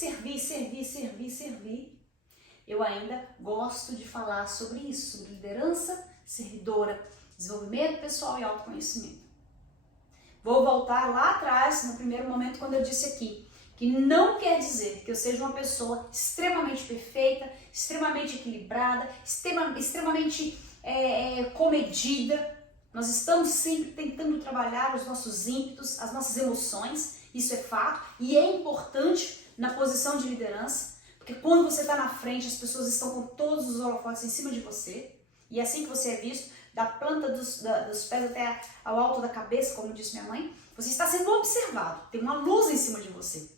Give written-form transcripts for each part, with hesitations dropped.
servir, eu ainda gosto de falar sobre isso, sobre liderança servidora, desenvolvimento pessoal e autoconhecimento. Vou voltar lá atrás, no primeiro momento, quando eu disse aqui, que não quer dizer que eu seja uma pessoa extremamente perfeita, extremamente equilibrada, extremamente comedida. Nós estamos sempre tentando trabalhar os nossos ímpetos, as nossas emoções, isso é fato, e é importante na posição de liderança, porque quando você está na frente, as pessoas estão com todos os holofotes em cima de você, e é assim que você é visto, da planta dos pés até ao alto da cabeça, como disse minha mãe, você está sendo observado, tem uma luz em cima de você.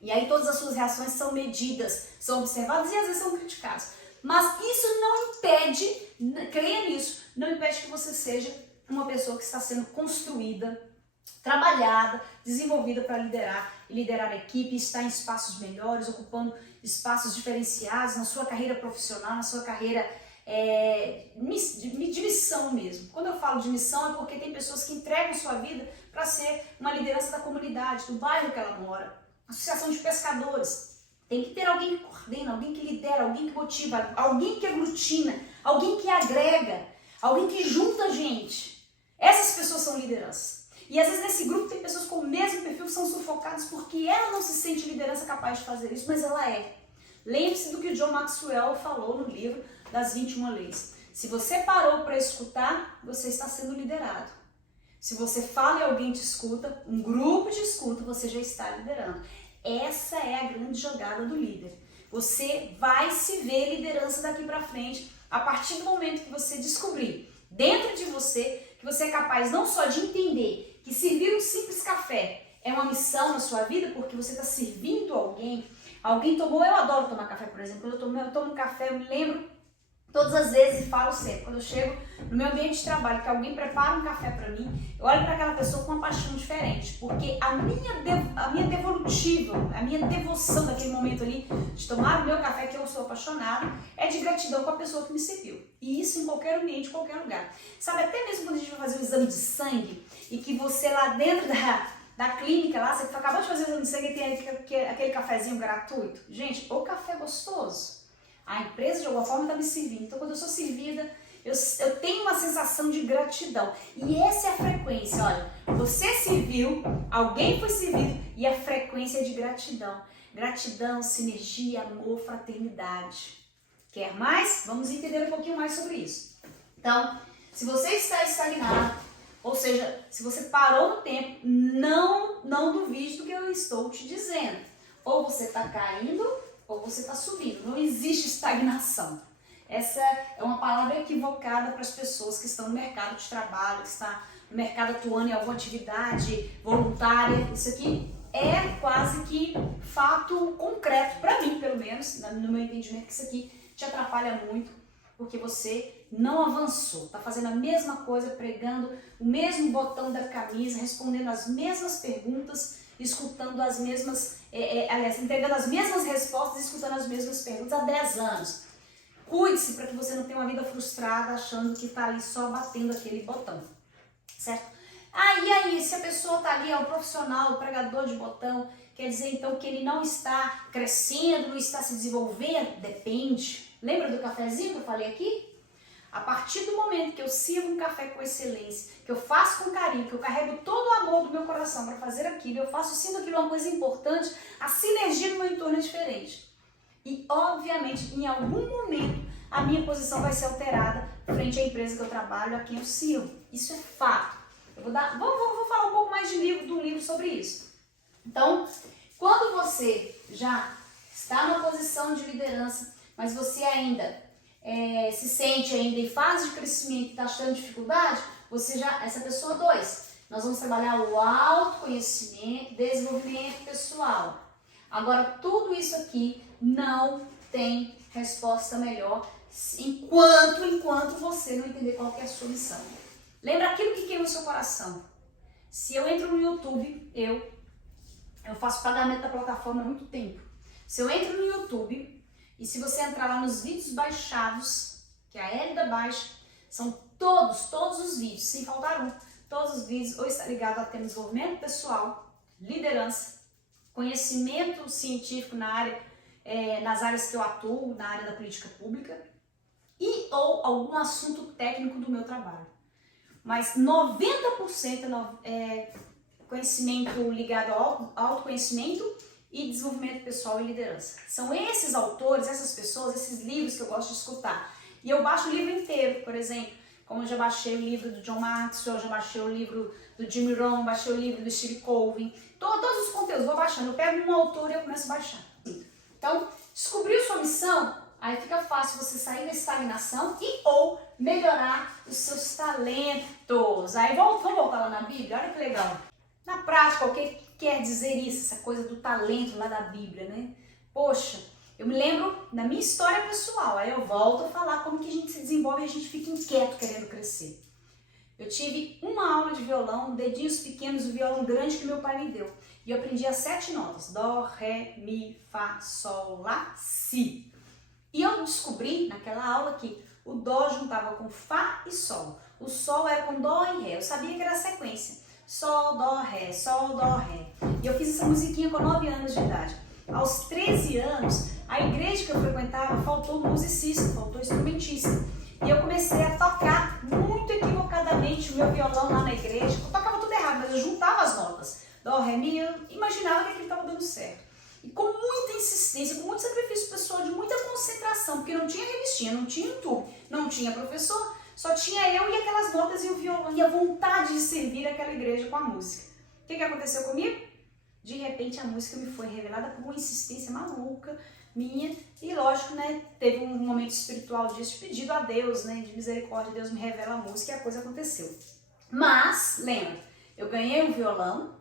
E aí todas as suas reações são medidas, são observadas e às vezes são criticadas. Mas isso não impede, creia nisso, não impede que você seja uma pessoa que está sendo construída, trabalhada, desenvolvida para liderar a equipe, estar em espaços melhores, ocupando espaços diferenciados na sua carreira profissional, na sua carreira de missão mesmo. Quando eu falo de missão é porque tem pessoas que entregam sua vida para ser uma liderança da comunidade, do bairro que ela mora, associação de pescadores. Tem que ter alguém que coordena, alguém que lidera, alguém que motiva, alguém que aglutina, alguém que agrega, alguém que junta gente. Essas pessoas são liderança. E às vezes nesse grupo tem pessoas com o mesmo perfil que são sufocadas porque ela não se sente liderança capaz de fazer isso, mas ela é. Lembre-se do que o John Maxwell falou no livro das 21 leis. Se você parou para escutar, você está sendo liderado. Se você fala e alguém te escuta, um grupo te escuta, você já está liderando. Essa é a grande jogada do líder. Você vai se ver liderança daqui para frente a partir do momento que você descobrir dentro de você que você é capaz não só de entender que servir um simples café é uma missão na sua vida porque você está servindo alguém. Alguém tomou, eu adoro tomar café, por exemplo. Quando eu tomo um café, eu me lembro todas as vezes e falo sempre. Quando eu chego no meu ambiente de trabalho, que alguém prepara um café para mim, eu olho para aquela pessoa com uma paixão diferente. Porque a minha devoção daquele momento ali, de tomar o meu café, que eu sou apaixonada, é de gratidão com a pessoa que me serviu. E isso em qualquer ambiente, em qualquer lugar. Sabe, até mesmo quando a gente vai fazer um exame de sangue e que você lá dentro da clínica lá, você acabou de fazer o exame de sangue e tem aquele cafezinho gratuito. Gente, o café é gostoso. A empresa de alguma forma está me servindo. Então quando eu sou servida, eu tenho uma sensação de gratidão. E essa é a frequência, olha. Você serviu, alguém foi servido e a frequência é de gratidão. Gratidão, sinergia, amor, fraternidade. Quer mais? Vamos entender um pouquinho mais sobre isso. Então, se você está estagnado, ou seja, se você parou no tempo, não duvide do que eu estou te dizendo. Ou você está caindo, ou você está subindo. Não existe estagnação. Essa é uma palavra equivocada para as pessoas que estão no mercado de trabalho, que estão no mercado atuando em alguma atividade voluntária. Isso aqui é quase que fato concreto, para mim, pelo menos, no meu entendimento, que isso aqui te atrapalha muito, porque você não avançou, está fazendo a mesma coisa, pregando o mesmo botão da camisa, respondendo as mesmas perguntas, escutando as mesmas, entregando as mesmas respostas, escutando as mesmas perguntas há 10 anos. Cuide-se para que você não tenha uma vida frustrada achando que está ali só batendo aquele botão, certo? E aí, se a pessoa está ali, é o profissional, o pregador de botão, quer dizer então que ele não está crescendo, não está se desenvolvendo? Depende. Lembra do cafezinho que eu falei aqui? A partir do momento que eu sirvo um café com excelência, que eu faço com carinho, que eu carrego todo o amor do meu coração para fazer aquilo, eu sinto aquilo uma coisa importante, a sinergia no meu entorno é diferente. E, obviamente, em algum momento, a minha posição vai ser alterada frente à empresa que eu trabalho, a quem eu sirvo. Isso é fato. Eu vou falar um pouco mais do livro sobre isso. Então, quando você já está numa posição de liderança, mas você ainda se sente ainda em fase de crescimento e está achando dificuldade, essa pessoa 2. Nós vamos trabalhar o autoconhecimento, desenvolvimento pessoal. Agora, tudo isso aqui não tem resposta melhor enquanto você não entender qual que é a sua missão. Lembra aquilo que queima o seu coração. Se eu entro no YouTube, eu faço pagamento da plataforma há muito tempo. Se eu entro no YouTube e se você entrar lá nos vídeos baixados, que é a Hélida baixa, são todos os vídeos, sem faltar um, todos os vídeos ou está ligado a tema de desenvolvimento pessoal, liderança, conhecimento científico na área, nas áreas que eu atuo, na área da política pública, e ou algum assunto técnico do meu trabalho. Mas 90% é conhecimento ligado ao autoconhecimento e desenvolvimento pessoal e liderança. São esses autores, essas pessoas, esses livros que eu gosto de escutar. E eu baixo o livro inteiro, por exemplo, como eu já baixei o livro do John Maxwell, já baixei o livro do Jim Rohn, baixei o livro do Steve Covey, todos os conteúdos, vou baixando, eu pego um autor e eu começo a baixar. Então, descobriu sua missão, aí fica fácil você sair da estagnação e ou melhorar os seus talentos. Aí vamos voltar lá na Bíblia, olha que legal. Na prática, o que quer dizer isso, essa coisa do talento lá da Bíblia, né? Poxa, eu me lembro da minha história pessoal, aí eu volto a falar como que a gente se desenvolve e a gente fica inquieto querendo crescer. Eu tive uma aula de violão, dedinhos pequenos, o violão grande que meu pai me deu. E eu aprendi as 7 notas, dó, ré, mi, fá, sol, lá, si. E eu descobri naquela aula que o dó juntava com fá e sol. O sol era com dó e ré, eu sabia que era a sequência. Sol, dó, ré, sol, dó, ré. E eu fiz essa musiquinha com 9 anos de idade. Aos 13 anos, a igreja que eu frequentava faltou musicista, faltou instrumentista. E eu comecei a tocar muito equivocadamente o meu violão lá na igreja. Eu tocava tudo errado, mas eu juntava as notas. Dó, ré, mi, eu imaginava que aquilo estava dando certo. E com muita insistência, com muito sacrifício pessoal, de muita concentração, porque não tinha revistinha, não tinha YouTube, não tinha professor, só tinha eu e aquelas notas e o violão e a vontade de servir aquela igreja com a música. O que aconteceu comigo? De repente a música me foi revelada por uma insistência maluca minha e lógico, né, teve um momento espiritual disso, pedido a Deus, né, de misericórdia, Deus me revela a música e a coisa aconteceu. Mas, lembra, eu ganhei um violão,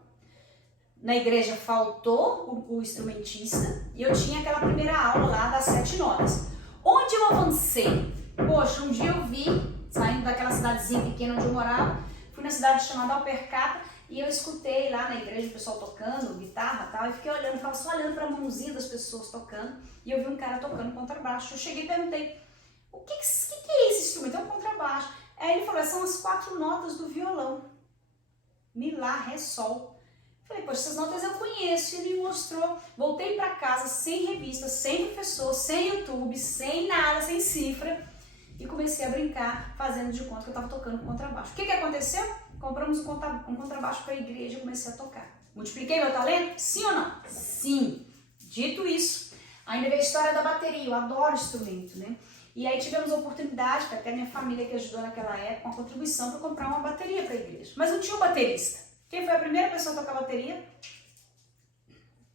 na igreja faltou o instrumentista e eu tinha aquela primeira aula lá das 7 notas. Onde eu avancei? Poxa, um dia eu vi, saindo daquela cidadezinha pequena onde eu morava, fui na cidade chamada Alpercata e eu escutei lá na igreja o pessoal tocando, guitarra e tal, e fiquei olhando, ficava só olhando para a mãozinha das pessoas tocando e eu vi um cara tocando contrabaixo. Eu cheguei e perguntei, o que é esse instrumento? É um contrabaixo. Aí ele falou, são as 4 notas do violão. Mi, lá, ré, sol. Falei, poxa, essas notas eu conheço. E ele me mostrou. Voltei para casa sem revista, sem professor, sem YouTube, sem nada, sem cifra. E comecei a brincar, fazendo de conta que eu estava tocando contrabaixo. O que aconteceu? Compramos um contrabaixo para a igreja e comecei a tocar. Multipliquei meu talento? Sim ou não? Sim. Dito isso, ainda veio a história da bateria. Eu adoro instrumento, né? E aí tivemos a oportunidade, até minha família que ajudou naquela época, uma contribuição para comprar uma bateria para a igreja. Mas não tinha um baterista. Quem foi a primeira pessoa a tocar bateria?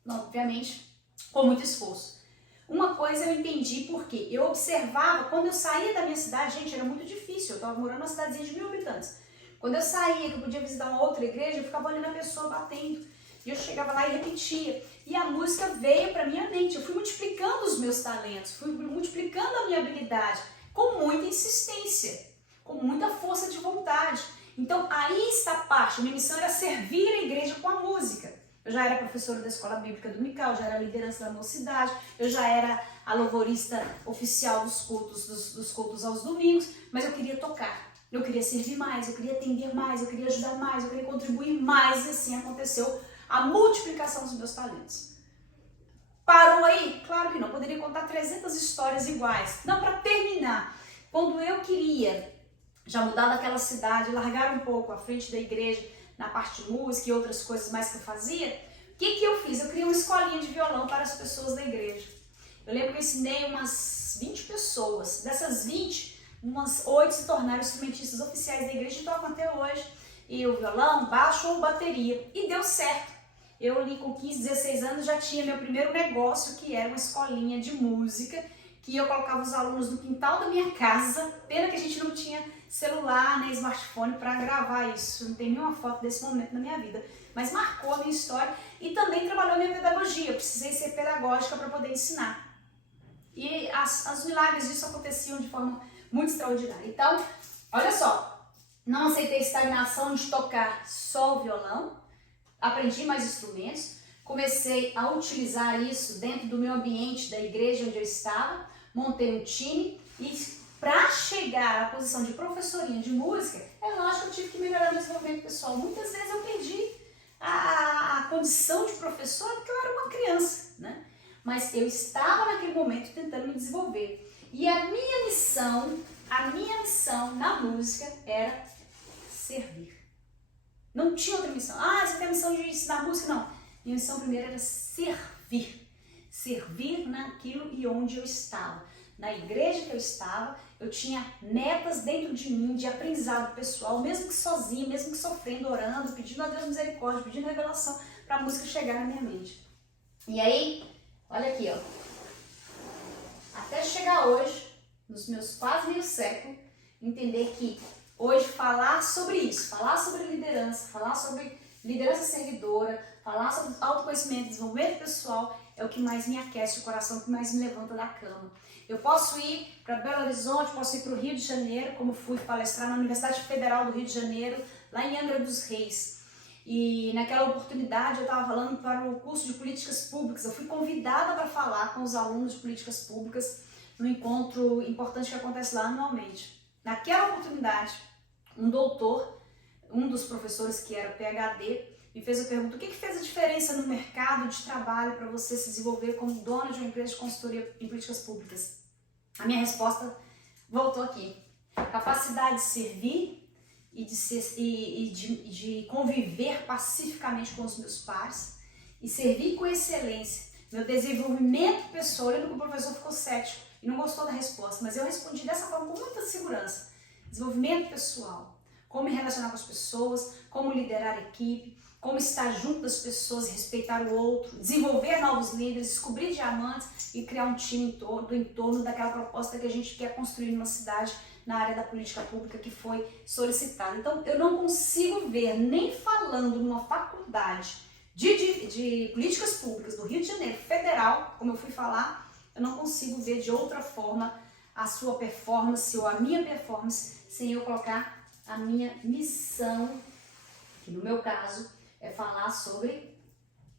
Não, obviamente, com muito esforço. Uma coisa eu entendi porque eu observava, quando eu saía da minha cidade, gente, era muito difícil, eu estava morando numa cidadezinha de 1000 habitantes. Quando eu saía, que eu podia visitar uma outra igreja, eu ficava olhando a pessoa batendo. E eu chegava lá e repetia. E a música veio para minha mente, eu fui multiplicando os meus talentos, fui multiplicando a minha habilidade, com muita insistência, com muita força de vontade. Então, aí está a parte, minha missão era servir a igreja com a música. Eu já era professora da Escola Bíblica Dominical, já era liderança da mocidade, eu já era a louvorista oficial dos cultos aos domingos, mas eu queria tocar, eu queria servir mais, eu queria atender mais, eu queria ajudar mais, eu queria contribuir mais, e assim aconteceu a multiplicação dos meus talentos. Parou aí? Claro que não, poderia contar 300 histórias iguais. Não, para terminar, quando eu queria já mudar daquela cidade, largar um pouco à frente da igreja, na parte de música e outras coisas mais que eu fazia, o que eu fiz? Eu criei uma escolinha de violão para as pessoas da igreja. Eu lembro que eu ensinei umas 20 pessoas. Dessas 20, umas 8 se tornaram instrumentistas oficiais da igreja e tocam até hoje. E o violão, baixo ou bateria. E deu certo. Eu ali com 15, 16 anos já tinha meu primeiro negócio, que era uma escolinha de música, que eu colocava os alunos no quintal da minha casa. Pena que a gente não tinha celular, nem smartphone para gravar isso. Não tem nenhuma foto desse momento na minha vida. Mas marcou a minha história e também trabalhou a minha pedagogia. Eu precisei ser pedagógica para poder ensinar. E os milagres disso aconteciam de forma muito extraordinária. Então, olha só, não aceitei estagnação de tocar só o violão, aprendi mais instrumentos, comecei a utilizar isso dentro do meu ambiente da igreja onde eu estava, montei um time e para chegar à posição de professorinha de música, é lógico que eu tive que melhorar meu desenvolvimento pessoal. Muitas vezes eu perdi a condição de professora porque eu era uma criança, né? Mas eu estava naquele momento tentando me desenvolver. E a minha missão na música era servir. Não tinha outra missão. Ah, você tem a missão de ensinar música? Não. Minha missão primeiro era servir. Servir naquilo e onde eu estava. Na igreja que eu estava, eu tinha metas dentro de mim de aprendizado pessoal, mesmo que sozinha, mesmo que sofrendo, orando, pedindo a Deus misericórdia, pedindo revelação para a música chegar na minha mente. E aí, olha aqui, ó. Até chegar hoje, nos meus quase meio século, entender que hoje falar sobre isso, falar sobre liderança, falar sobre liderança servidora, falar sobre autoconhecimento, desenvolvimento pessoal, é o que mais me aquece o coração, o que mais me levanta da cama. Eu posso ir para Belo Horizonte, posso ir para o Rio de Janeiro, como fui palestrar na Universidade Federal do Rio de Janeiro, lá em Angra dos Reis. E naquela oportunidade eu estava falando para o curso de políticas públicas. Eu fui convidada para falar com os alunos de políticas públicas no encontro importante que acontece lá anualmente. Naquela oportunidade, um doutor, um dos professores que era PhD, me fez a pergunta: o que fez a diferença no mercado de trabalho para você se desenvolver como dona de uma empresa de consultoria em políticas públicas? A minha resposta voltou aqui: capacidade de servir e de conviver pacificamente com os meus pares e servir com excelência. Meu desenvolvimento pessoal. Eu lembro que o professor ficou cético e não gostou da resposta, mas eu respondi dessa forma com muita segurança. Desenvolvimento pessoal, como me relacionar com as pessoas, como liderar a equipe, como estar junto das pessoas e respeitar o outro, desenvolver novos líderes, descobrir diamantes e criar um time em torno daquela proposta que a gente quer construir numa cidade na área da política pública que foi solicitada. Então, eu não consigo ver, nem falando numa faculdade de políticas públicas do Rio de Janeiro, federal, como eu fui falar, eu não consigo ver de outra forma a sua performance ou a minha performance sem eu colocar a minha missão, que no meu caso é falar sobre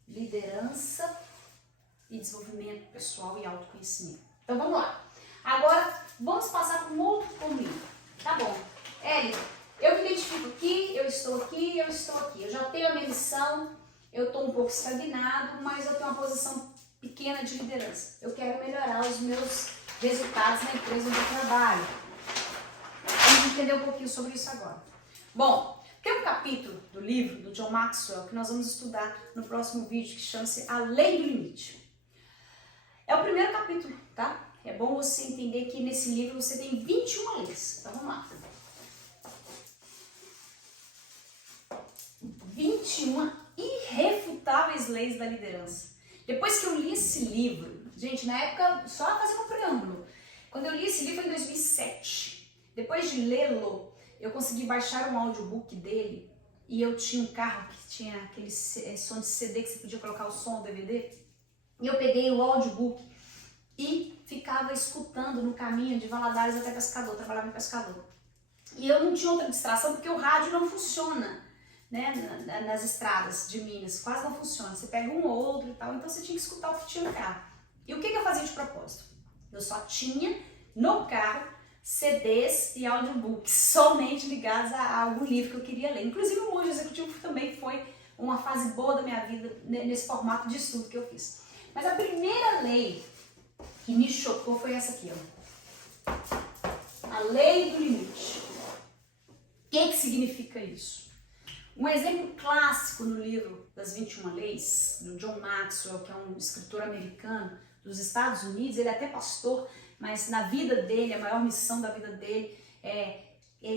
liderança e desenvolvimento pessoal e autoconhecimento. Então vamos lá. Agora vamos passar para um outro comigo. Tá bom. Eli, eu me identifico aqui, eu estou aqui, eu estou aqui. Eu já tenho a minha missão, eu estou um pouco estagnado, mas eu tenho uma posição pequena de liderança. Eu quero melhorar os meus resultados na empresa onde eu trabalho. Vamos entender um pouquinho sobre isso agora. Bom, tem um capítulo do livro do John Maxwell que nós vamos estudar no próximo vídeo, que chama-se A Lei do Limite. É o primeiro capítulo, tá? É bom você entender que nesse livro você tem 21 leis. Então vamos lá. 21 irrefutáveis leis da liderança. Depois que eu li esse livro, gente, na época, só fazendo um preâmbulo, quando eu li esse livro foi em 2007. Depois de lê-lo, eu consegui baixar um audiobook dele e eu tinha um carro que tinha aquele som de CD que você podia colocar o som, o DVD. E eu peguei o audiobook e ficava escutando no caminho de Valadares até Pescador, trabalhava em Pescador. E eu não tinha outra distração porque o rádio não funciona, né, nas estradas de Minas, quase não funciona. Você pega um ou outro e tal, então você tinha que escutar o que tinha no carro. E o que eu fazia de propósito? Eu só tinha no carro CDs e audiobooks somente ligados a algum livro que eu queria ler. Inclusive o Monge Executivo também foi uma fase boa da minha vida nesse formato de estudo que eu fiz. Mas a primeira lei que me chocou foi essa aqui, ó. A lei do limite. O que significa isso? Um exemplo clássico no livro das 21 leis, do John Maxwell, que é um escritor americano dos Estados Unidos, ele é até pastor, mas na vida dele, a maior missão da vida dele é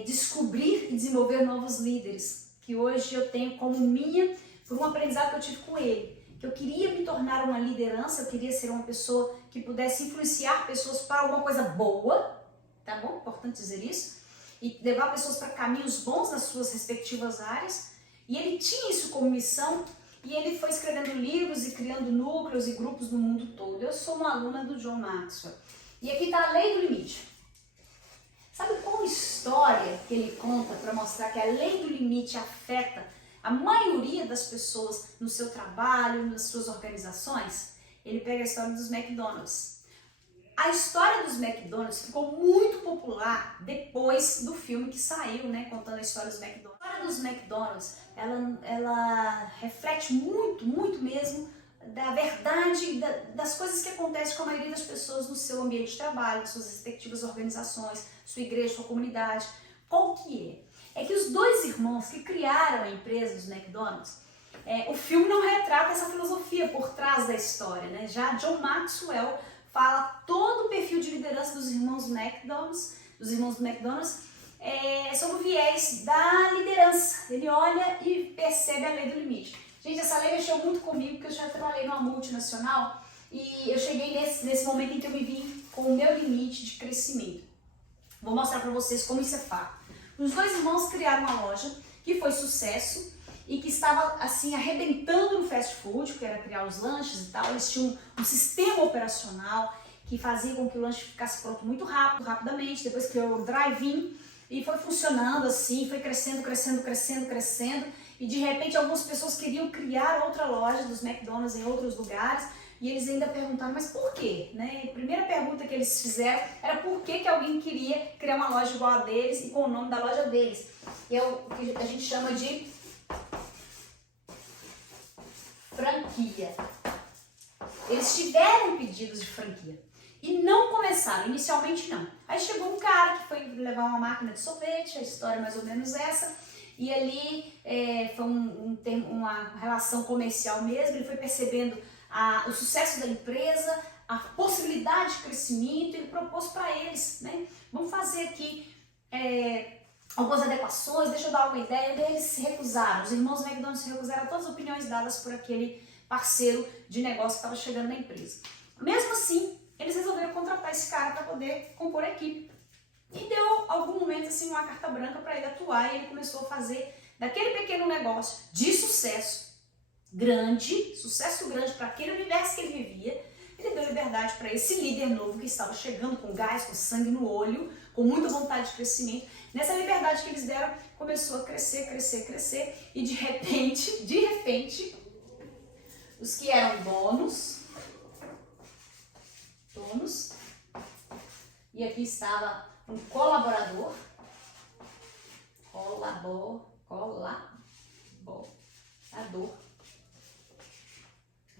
descobrir e desenvolver novos líderes, que hoje eu tenho como minha, por um aprendizado que eu tive com ele, que eu queria me tornar uma liderança, eu queria ser uma pessoa que pudesse influenciar pessoas para alguma coisa boa, tá bom? Importante dizer isso, e levar pessoas para caminhos bons nas suas respectivas áreas, e ele tinha isso como missão, e ele foi escrevendo livros e criando núcleos e grupos no mundo todo. Eu sou uma aluna do John Maxwell. E aqui está a lei do limite. Sabe qual história que ele conta para mostrar que a lei do limite afeta a maioria das pessoas no seu trabalho, nas suas organizações? Ele pega a história dos McDonald's. A história dos McDonald's ficou muito popular depois do filme que saiu, né, contando a história dos McDonald's. A história dos McDonald's, ela reflete muito mesmo da verdade, das coisas que acontecem com a maioria das pessoas no seu ambiente de trabalho, nas suas respectivas organizações, sua igreja, sua comunidade. Qual que é? É que os dois irmãos que criaram a empresa dos McDonald's, o filme não retrata essa filosofia por trás da história, né? Já John Maxwell fala todo o perfil de liderança dos irmãos do McDonald's, sobre o viés da liderança. Ele olha e percebe a lei do limite. Gente, essa lei mexeu muito comigo, porque eu já trabalhei numa multinacional e eu cheguei nesse momento em que eu me vi com o meu limite de crescimento. Vou mostrar para vocês como isso é fato. Os dois irmãos criaram uma loja que foi sucesso e que estava assim arrebentando no fast food, que era criar os lanches e tal. Eles tinham um sistema operacional que fazia com que o lanche ficasse pronto muito rapidamente. Depois criou o drive-in e foi funcionando assim, foi crescendo. E de repente algumas pessoas queriam criar outra loja dos McDonald's em outros lugares. E eles ainda perguntaram, mas por quê? Né? A primeira pergunta que eles fizeram era por que alguém queria criar uma loja igual a deles e com o nome da loja deles. E é o que a gente chama de franquia. Eles tiveram pedidos de franquia e não começaram, inicialmente não. Aí chegou um cara que foi levar uma máquina de sorvete, a história é mais ou menos essa, e ali foi uma relação comercial mesmo. Ele foi percebendo o sucesso da empresa, a possibilidade de crescimento. Ele propôs para eles, né? Vamos fazer aqui algumas adequações, deixa eu dar uma ideia. E eles se recusaram, os irmãos McDonald's se recusaram a todas as opiniões dadas por aquele parceiro de negócio que estava chegando na empresa. Mesmo assim, eles resolveram contratar esse cara para poder compor a equipe. E deu algum momento assim uma carta branca para ele atuar, e ele começou a fazer daquele pequeno negócio de sucesso grande para aquele universo que ele vivia. Ele deu liberdade para esse líder novo que estava chegando com gás, com sangue no olho, com muita vontade de crescimento. Nessa liberdade que eles deram, começou a crescer, e de repente, os que eram donos, e aqui estava um colaborador,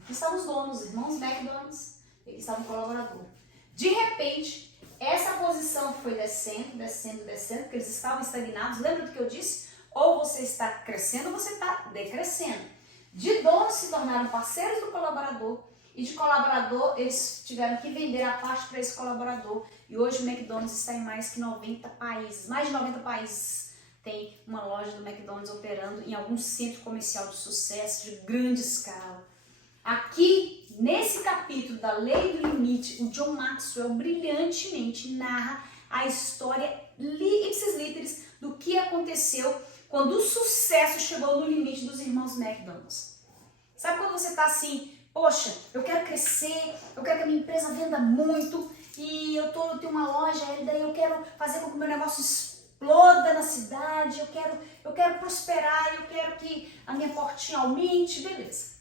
aqui estavam os donos, os irmãos McDonald's, e aqui estava um colaborador. De repente, essa posição foi descendo, porque eles estavam estagnados. Lembra do que eu disse? Ou você está crescendo ou você está decrescendo. De donos se tornaram parceiros do colaborador, e de colaborador eles tiveram que vender a parte para esse colaborador. E hoje o McDonald's está em mais de 90 países. Tem uma loja do McDonald's operando em algum centro comercial de sucesso, de grande escala. Aqui, nesse capítulo da Lei do Limite, o John Maxwell brilhantemente narra a história ipsis literis do que aconteceu quando o sucesso chegou no limite dos irmãos McDonald's. Sabe quando você está assim, poxa, eu quero crescer, eu quero que a minha empresa venda muito, e eu tenho uma loja, e daí eu quero fazer com que o meu negócio exploda na cidade, eu quero prosperar, eu quero que a minha portinha aumente, beleza.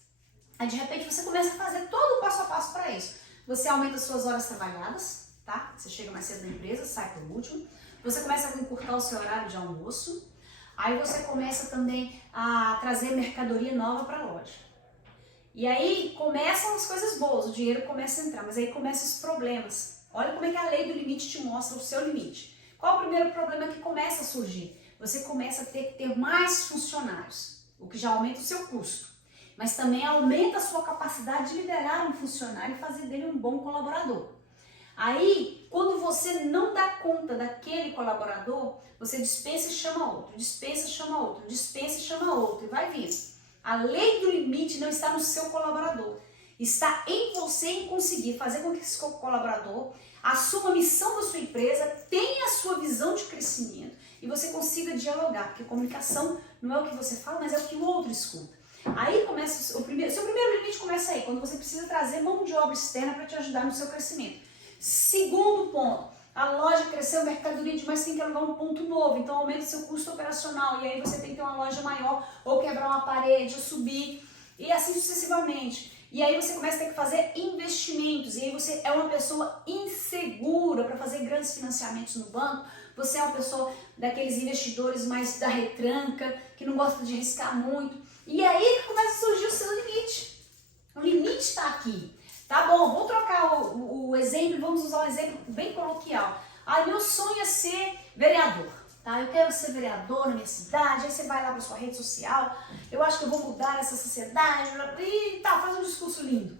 Aí de repente você começa a fazer todo o passo a passo para isso. Você aumenta suas horas trabalhadas, tá? Você chega mais cedo na empresa, sai por último. Você começa a encurtar o seu horário de almoço. Aí você começa também a trazer mercadoria nova para a loja. E aí começam as coisas boas, o dinheiro começa a entrar, mas aí começam os problemas. Olha como é que a lei do limite te mostra o seu limite. Qual o primeiro problema que começa a surgir? Você começa a ter que ter mais funcionários, o que já aumenta o seu custo. Mas também aumenta a sua capacidade de liderar um funcionário e fazer dele um bom colaborador. Aí, quando você não dá conta daquele colaborador, você dispensa e chama outro, e vai vindo. A lei do limite não está no seu colaborador, está em você em conseguir fazer com que esse colaborador assuma a missão da sua empresa, tenha a sua visão de crescimento e você consiga dialogar, porque comunicação não é o que você fala, mas é o que o outro escuta. Aí começa seu primeiro limite começa aí, quando você precisa trazer mão de obra externa para te ajudar no seu crescimento. Segundo ponto, a loja cresceu, mercadoria demais, tem que alugar um ponto novo, então aumenta o seu custo operacional, e aí você tem que ter uma loja maior, ou quebrar uma parede, ou subir, e assim sucessivamente. E aí você começa a ter que fazer investimentos, e aí você é uma pessoa insegura para fazer grandes financiamentos no banco, você é uma pessoa daqueles investidores mais da retranca, que não gosta de arriscar muito, e aí que começa a surgir o seu limite. O limite está aqui. Tá bom, vou trocar o exemplo, vamos usar um exemplo bem coloquial. Meu sonho é ser vereador. Tá? Eu quero ser vereador na minha cidade, aí você vai lá para sua rede social, eu acho que eu vou mudar essa sociedade, e tá, faz um discurso lindo.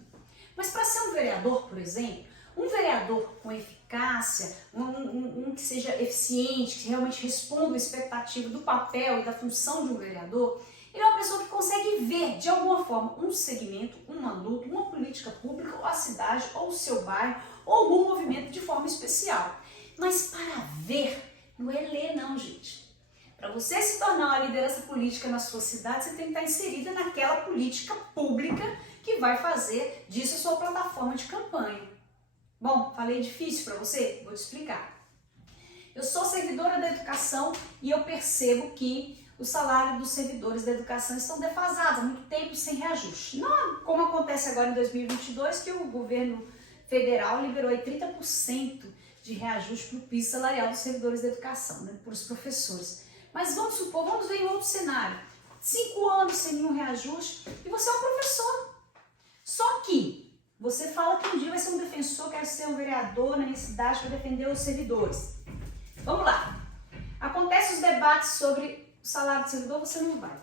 Mas para ser um vereador, por exemplo, um vereador com eficácia, um que seja eficiente, que realmente responda à expectativa do papel e da função de um vereador, ele é uma pessoa que consegue ver, de alguma forma, um segmento, uma luta, uma política pública, ou a cidade, ou o seu bairro, ou algum movimento de forma especial. Mas para ver, não é ler não, gente. Para você se tornar uma liderança política na sua cidade, você tem que estar inserida naquela política pública que vai fazer disso a sua plataforma de campanha. Bom, falei difícil para você? Vou te explicar. Eu sou servidora da educação e eu percebo que os salários dos servidores da educação estão defasados, há muito tempo sem reajuste. Não como acontece agora em 2022, que o governo federal liberou aí 30% de reajuste para o piso salarial dos servidores da educação, né, para os professores. Mas vamos supor, vamos ver em outro cenário. 5 anos sem nenhum reajuste e você é um professor. Só que você fala que um dia vai ser um defensor, quer ser um vereador na minha cidade para defender os servidores. Vamos lá. Acontece os debates sobre o salário do servidor, você não vai.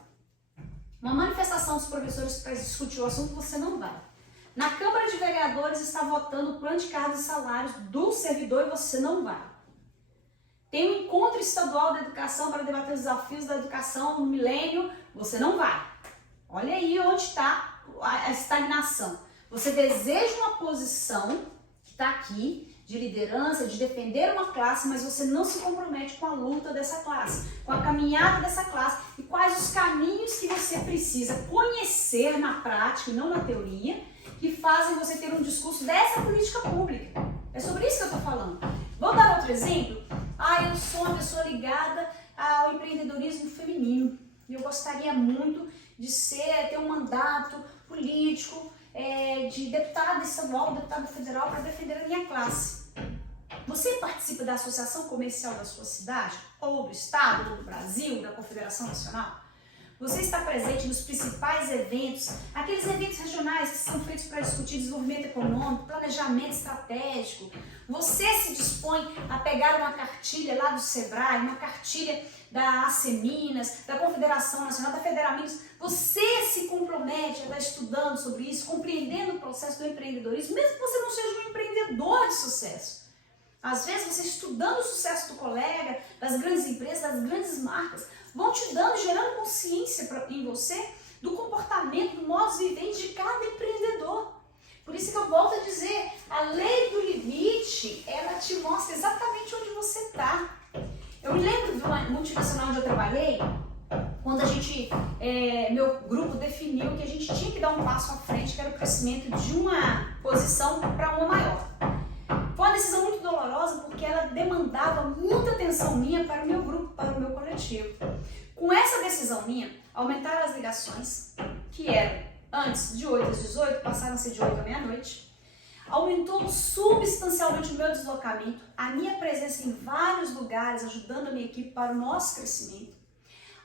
Uma manifestação dos professores para discutir o assunto, você não vai. Na Câmara de Vereadores está votando o plano de cargos e salários do servidor e você não vai. Tem um encontro estadual da educação para debater os desafios da educação no milênio, você não vai. Olha aí onde está a estagnação. Você deseja uma posição que está aqui, de liderança, de defender uma classe, mas você não se compromete com a luta dessa classe, com a caminhada dessa classe e quais os caminhos que você precisa conhecer na prática e não na teoria, que fazem você ter um discurso dessa política pública. É sobre isso que eu estou falando. Vou dar outro exemplo. Eu sou uma pessoa ligada ao empreendedorismo feminino e eu gostaria muito de ter um mandato político, de deputado estadual, deputado federal para defender a minha classe. Você participa da associação comercial da sua cidade, ou do estado, ou do Brasil, da Confederação Nacional? Você está presente nos principais eventos, aqueles eventos regionais que são feitos para discutir desenvolvimento econômico, planejamento estratégico. Você se dispõe a pegar uma cartilha lá do Sebrae, uma cartilha da AC Minas, da Confederação Nacional, da Federaminas. Você se compromete a estar estudando sobre isso, compreendendo o processo do empreendedorismo, mesmo que você não seja um empreendedor de sucesso. Às vezes você estudando o sucesso do colega, das grandes empresas, das grandes marcas, vão te dando, gerando consciência em você do comportamento, do modo de viver de cada empreendedor. Por isso que eu volto a dizer, a lei do limite, ela te mostra exatamente onde você está. Eu me lembro de uma multinacional onde eu trabalhei, quando a gente, meu grupo definiu que a gente tinha que dar um passo à frente, que era o crescimento de uma posição para uma maior. Foi uma decisão muito dolorosa porque ela demandava muita atenção minha para o meu grupo, para o meu coletivo. Com essa decisão minha, aumentaram as ligações, que eram antes de 8 às 18, passaram a ser de 8 à meia-noite. Aumentou substancialmente o meu deslocamento, a minha presença em vários lugares, ajudando a minha equipe para o nosso crescimento.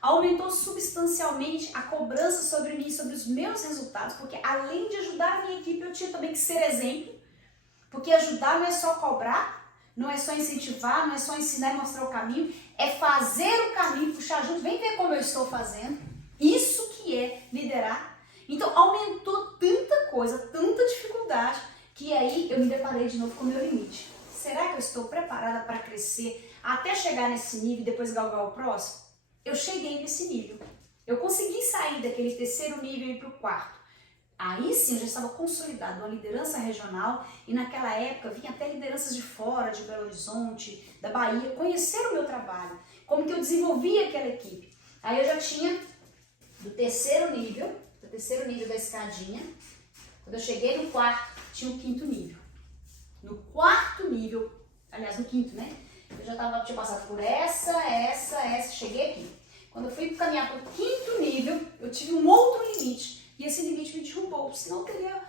Aumentou substancialmente a cobrança sobre mim, sobre os meus resultados, porque além de ajudar a minha equipe, eu tinha também que ser exemplo. Porque ajudar não é só cobrar, não é só incentivar, não é só ensinar e mostrar o caminho, é fazer o caminho, puxar junto, vem ver como eu estou fazendo. Isso que é liderar. Então aumentou tanta coisa, tanta dificuldade, que aí eu me deparei de novo com o meu limite. Será que eu estou preparada para crescer até chegar nesse nível e depois galgar o próximo? Eu cheguei nesse nível. Eu consegui sair daquele terceiro nível e ir para o quarto. Aí sim eu já estava consolidado uma liderança regional e naquela época vinha até lideranças de fora, de Belo Horizonte, da Bahia, conhecer o meu trabalho, como que eu desenvolvia aquela equipe. Aí eu já tinha do terceiro nível da escadinha, quando eu cheguei no quarto, tinha o quinto nível. No quarto nível, aliás no quinto, né? Eu já tinha passado por essa, cheguei aqui. Quando eu fui caminhar para o quinto nível, eu tive um outro limite. E esse limite me derrubou, senão eu teria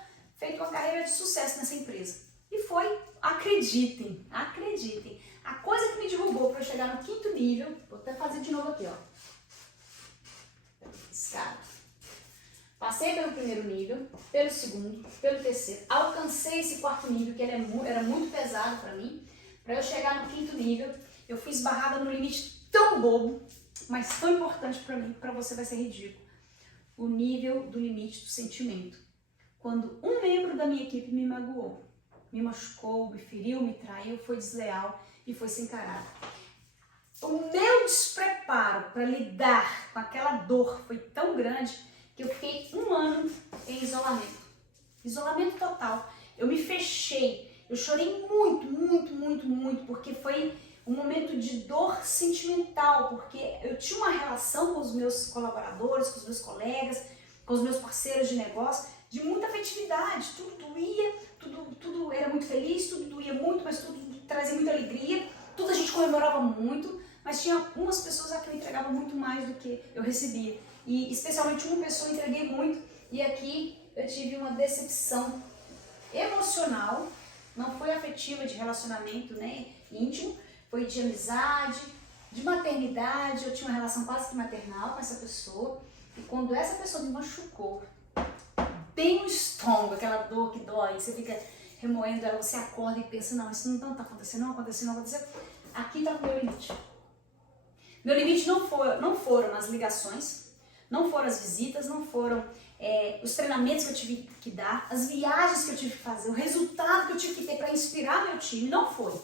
feito uma carreira de sucesso nessa empresa. E foi, acreditem, acreditem, a coisa que me derrubou para eu chegar no 5º nível, vou até fazer de novo aqui, ó. Escada. Passei pelo 1º nível, pelo 2º, pelo 3º, alcancei esse 4º nível, que ele era muito pesado para mim. Para eu chegar no 5º nível, eu fui esbarrada no limite tão bobo, mas tão importante para mim, para você vai ser ridículo. O nível do limite do sentimento. Quando um membro da minha equipe me magoou, me machucou, me feriu, me traiu, foi desleal e foi sem caráter. O meu despreparo para lidar com aquela dor foi tão grande que eu fiquei 1 ano em isolamento. Isolamento total. Eu me fechei. Eu chorei muito, porque foi um momento de dor sentimental, porque eu tinha uma relação com os meus colaboradores, com os meus colegas, com os meus parceiros de negócio, de muita afetividade. Tudo doía, tudo era muito feliz, tudo doía muito, mas tudo trazia muita alegria, tudo a gente comemorava muito, mas tinha umas pessoas a que eu entregava muito mais do que eu recebia. E especialmente uma pessoa eu entreguei muito, e aqui eu tive uma decepção emocional, não foi afetiva de relacionamento, né, íntimo, foi de amizade, de maternidade. Eu tinha uma relação quase que maternal com essa pessoa, e quando essa pessoa me machucou, bem no estômago, aquela dor que dói, você fica remoendo ela, você acorda e pensa, não, isso não está acontecendo, não aconteceu, aqui está o meu limite. Meu limite não foram as ligações, não foram as visitas, não foram os treinamentos que eu tive que dar, as viagens que eu tive que fazer, o resultado que eu tive que ter para inspirar meu time, não foi.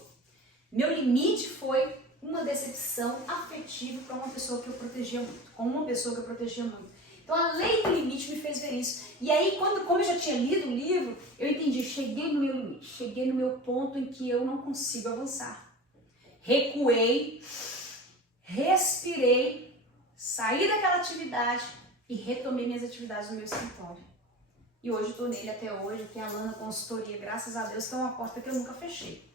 Meu limite foi uma decepção afetiva para uma pessoa que eu protegia muito, com uma pessoa que eu protegia muito. Então a lei do limite me fez ver isso. E aí, como eu já tinha lido o livro, eu entendi, cheguei no meu limite, cheguei no meu ponto em que eu não consigo avançar. Recuei, respirei, saí daquela atividade e retomei minhas atividades no meu escritório. E hoje estou nele até hoje, que é a Lana Consultoria, graças a Deus, que é uma porta que eu nunca fechei.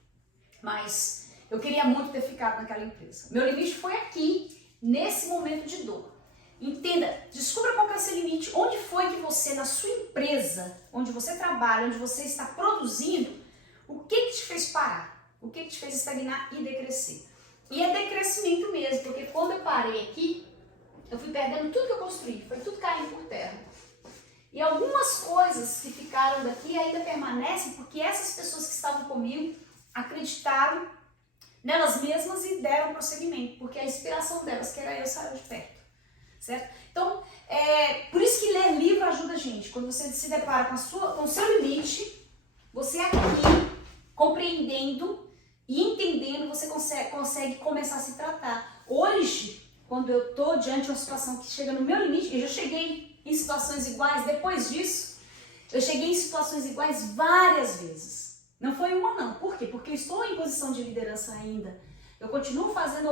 Mas eu queria muito ter ficado naquela empresa. Meu limite foi aqui, nesse momento de dor. Entenda, descubra qual é o seu limite, onde foi que você, na sua empresa, onde você trabalha, onde você está produzindo, o que te fez parar? O que te fez estagnar e decrescer? E é decrescimento mesmo, porque quando eu parei aqui, eu fui perdendo tudo que eu construí, foi tudo caindo por terra. E algumas coisas que ficaram daqui ainda permanecem porque essas pessoas que estavam comigo acreditaram nelas mesmas e deram prosseguimento, porque a inspiração delas, que era eu, saiu de perto, certo? Então, por isso que ler livro ajuda a gente. Quando você se depara com o seu limite, você aqui, compreendendo e entendendo, você consegue começar a se tratar. Hoje, quando eu estou diante de uma situação que chega no meu limite, eu já cheguei em situações iguais, depois disso, eu cheguei em situações iguais várias vezes. Não foi uma não. Por quê? Porque eu estou em posição de liderança ainda. Eu continuo fazendo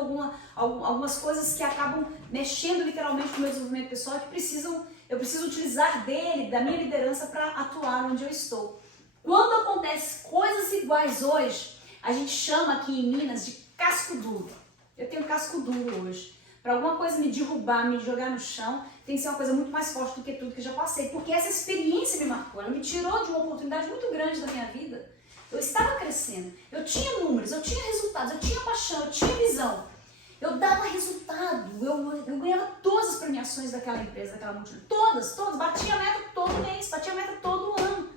algumas coisas que acabam mexendo literalmente com o meu desenvolvimento pessoal, que eu preciso utilizar da minha liderança para atuar onde eu estou. Quando acontecem coisas iguais hoje, a gente chama aqui em Minas de casco duro. Eu tenho casco duro hoje. Para alguma coisa me derrubar, me jogar no chão, tem que ser uma coisa muito mais forte do que tudo que eu já passei. Porque essa experiência me marcou, ela me tirou de uma oportunidade muito grande da minha vida. Eu estava crescendo, eu tinha números, eu tinha resultados, eu tinha paixão, eu tinha visão. Eu dava resultado, eu ganhava todas as premiações daquela empresa, daquela multinacional. Todas, batia a meta todo mês, batia a meta todo ano.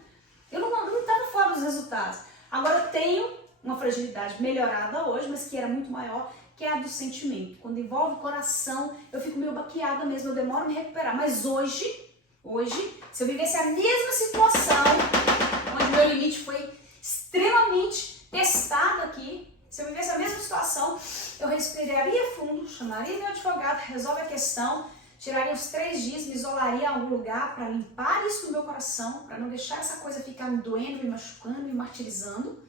Eu não estava fora dos resultados. Agora eu tenho uma fragilidade melhorada hoje, mas que era muito maior, que é a do sentimento. Quando envolve o coração, eu fico meio baqueada mesmo, eu demoro a me recuperar. Mas hoje, se eu vivesse a mesma situação, onde meu limite foi extremamente testado aqui, se eu vivesse a mesma situação, eu respiraria fundo, chamaria meu advogado, resolve a questão, tiraria uns 3 dias, me isolaria em algum lugar para limpar isso do meu coração, para não deixar essa coisa ficar me doendo, me machucando, me martirizando,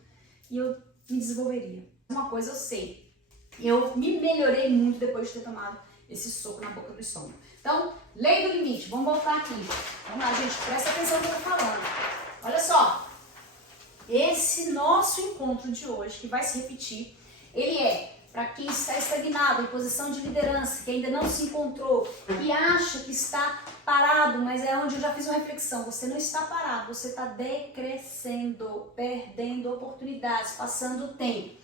e eu me desenvolveria. Uma coisa eu sei, eu me melhorei muito depois de ter tomado esse soco na boca do estômago. Então, lei do limite, vamos voltar aqui. Vamos lá, gente, presta atenção no que eu estou falando. Olha só. Esse nosso encontro de hoje, que vai se repetir, ele é para quem está estagnado, em posição de liderança, que ainda não se encontrou, que acha que está parado, mas é onde eu já fiz uma reflexão. Você não está parado, você está decrescendo, perdendo oportunidades, passando o tempo.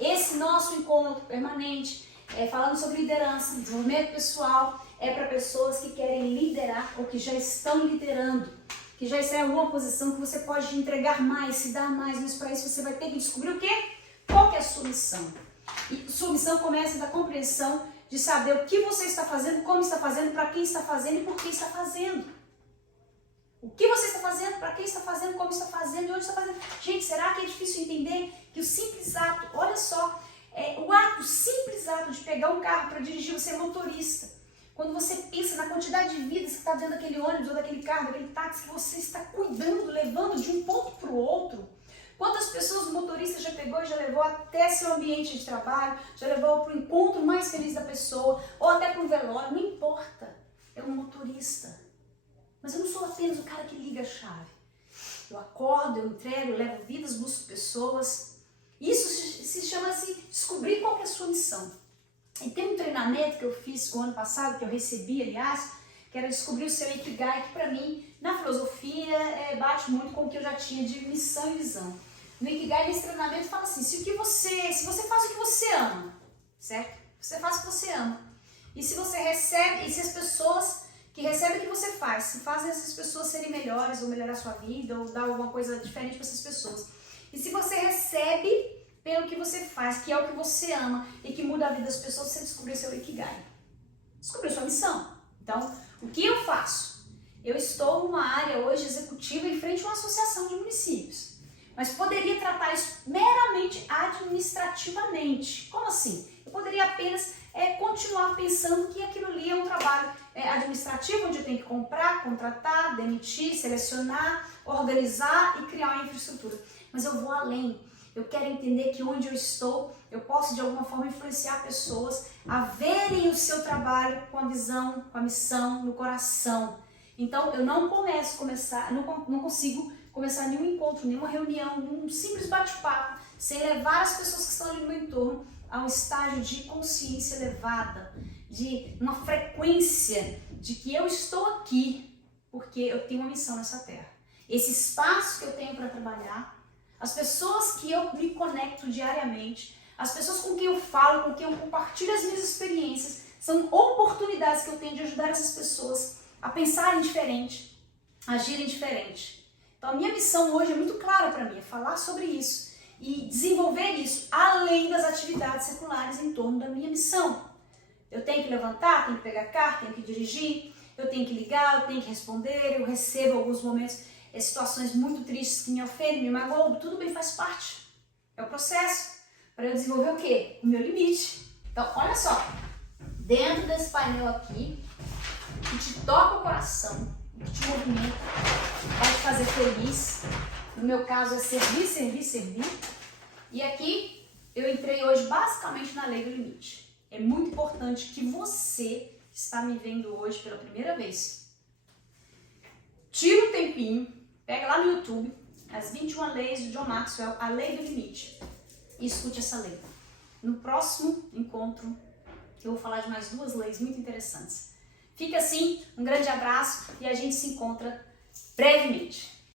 Esse nosso encontro permanente, falando sobre liderança, desenvolvimento pessoal, é para pessoas que querem liderar ou que já estão liderando, que já estão em alguma posição que você pode entregar mais, se dar mais, mas para isso você vai ter que descobrir o quê? Qual que é a sua missão? E sua missão começa da compreensão de saber o que você está fazendo, como está fazendo, para quem está fazendo e por que está fazendo. O que você está fazendo, para quem está fazendo, como está fazendo e onde está fazendo. Gente, será que é difícil entender que o simples ato, olha só, o simples ato de pegar um carro para dirigir, você é motorista. Quando você pensa na quantidade de vidas que está dentro daquele ônibus ou daquele carro, daquele táxi que você está cuidando, levando de um ponto para o outro. Quantas pessoas o motorista já pegou e já levou até seu ambiente de trabalho, já levou para o encontro mais feliz da pessoa, ou até para um velório, não importa. É um motorista. Mas eu não sou apenas o cara que liga a chave. Eu acordo, eu entrego, eu levo vidas, busco pessoas. Isso se chama assim, descobrir qual que é a sua missão. E tem um treinamento que eu fiz o ano passado, que eu recebi, aliás, que era descobrir o seu Ikigai, que para mim, na filosofia, bate muito com o que eu já tinha de missão e visão. No Ikigai, nesse treinamento, fala assim, se você faz o que você ama, certo? Você faz o que você ama. E se você recebe, e se as pessoas que recebem o que você faz, se fazem essas pessoas serem melhores, ou melhorar a sua vida, ou dar alguma coisa diferente para essas pessoas. E se você recebe pelo que você faz, que é o que você ama e que muda a vida das pessoas, você descobriu seu Ikigai. Descobriu sua missão. Então, o que eu faço? Eu estou numa área hoje executiva em frente a uma associação de municípios, mas poderia tratar isso meramente administrativamente. Como assim? Eu poderia apenas continuar pensando que aquilo ali é um trabalho administrativo, onde eu tenho que comprar, contratar, demitir, selecionar, organizar e criar uma infraestrutura. Mas eu vou além. Eu quero entender que onde eu estou, eu posso de alguma forma influenciar pessoas a verem o seu trabalho com a visão, com a missão, no coração. Então eu não consigo começar nenhum encontro, nenhuma reunião, um simples bate-papo, sem levar as pessoas que estão ali no meu entorno a um estágio de consciência elevada, de uma frequência de que eu estou aqui porque eu tenho uma missão nessa terra. Esse espaço que eu tenho para trabalhar, as pessoas que eu me conecto diariamente, as pessoas com quem eu falo, com quem eu compartilho as minhas experiências, são oportunidades que eu tenho de ajudar essas pessoas a pensarem diferente, a agirem diferente. Então a minha missão hoje é muito clara para mim, é falar sobre isso e desenvolver isso além das atividades seculares em torno da minha missão. Eu tenho que levantar, tenho que pegar carro, tenho que dirigir, eu tenho que ligar, eu tenho que responder, eu recebo alguns momentos situações muito tristes que me ofendem, me magoam, tudo bem, faz parte. É o processo para eu desenvolver o quê? O meu limite. Então, olha só, dentro desse painel aqui, que te toca o coração, que te movimenta, vai te fazer feliz. No meu caso é servir, servir, servir. E aqui eu entrei hoje basicamente na lei do limite. É muito importante que você que está me vendo hoje pela primeira vez, tira um tempinho, pega lá no YouTube, as 21 leis de John Maxwell, a lei do limite, e escute essa lei. No próximo encontro, eu vou falar de mais 2 leis muito interessantes. Fica assim, um grande abraço e a gente se encontra brevemente.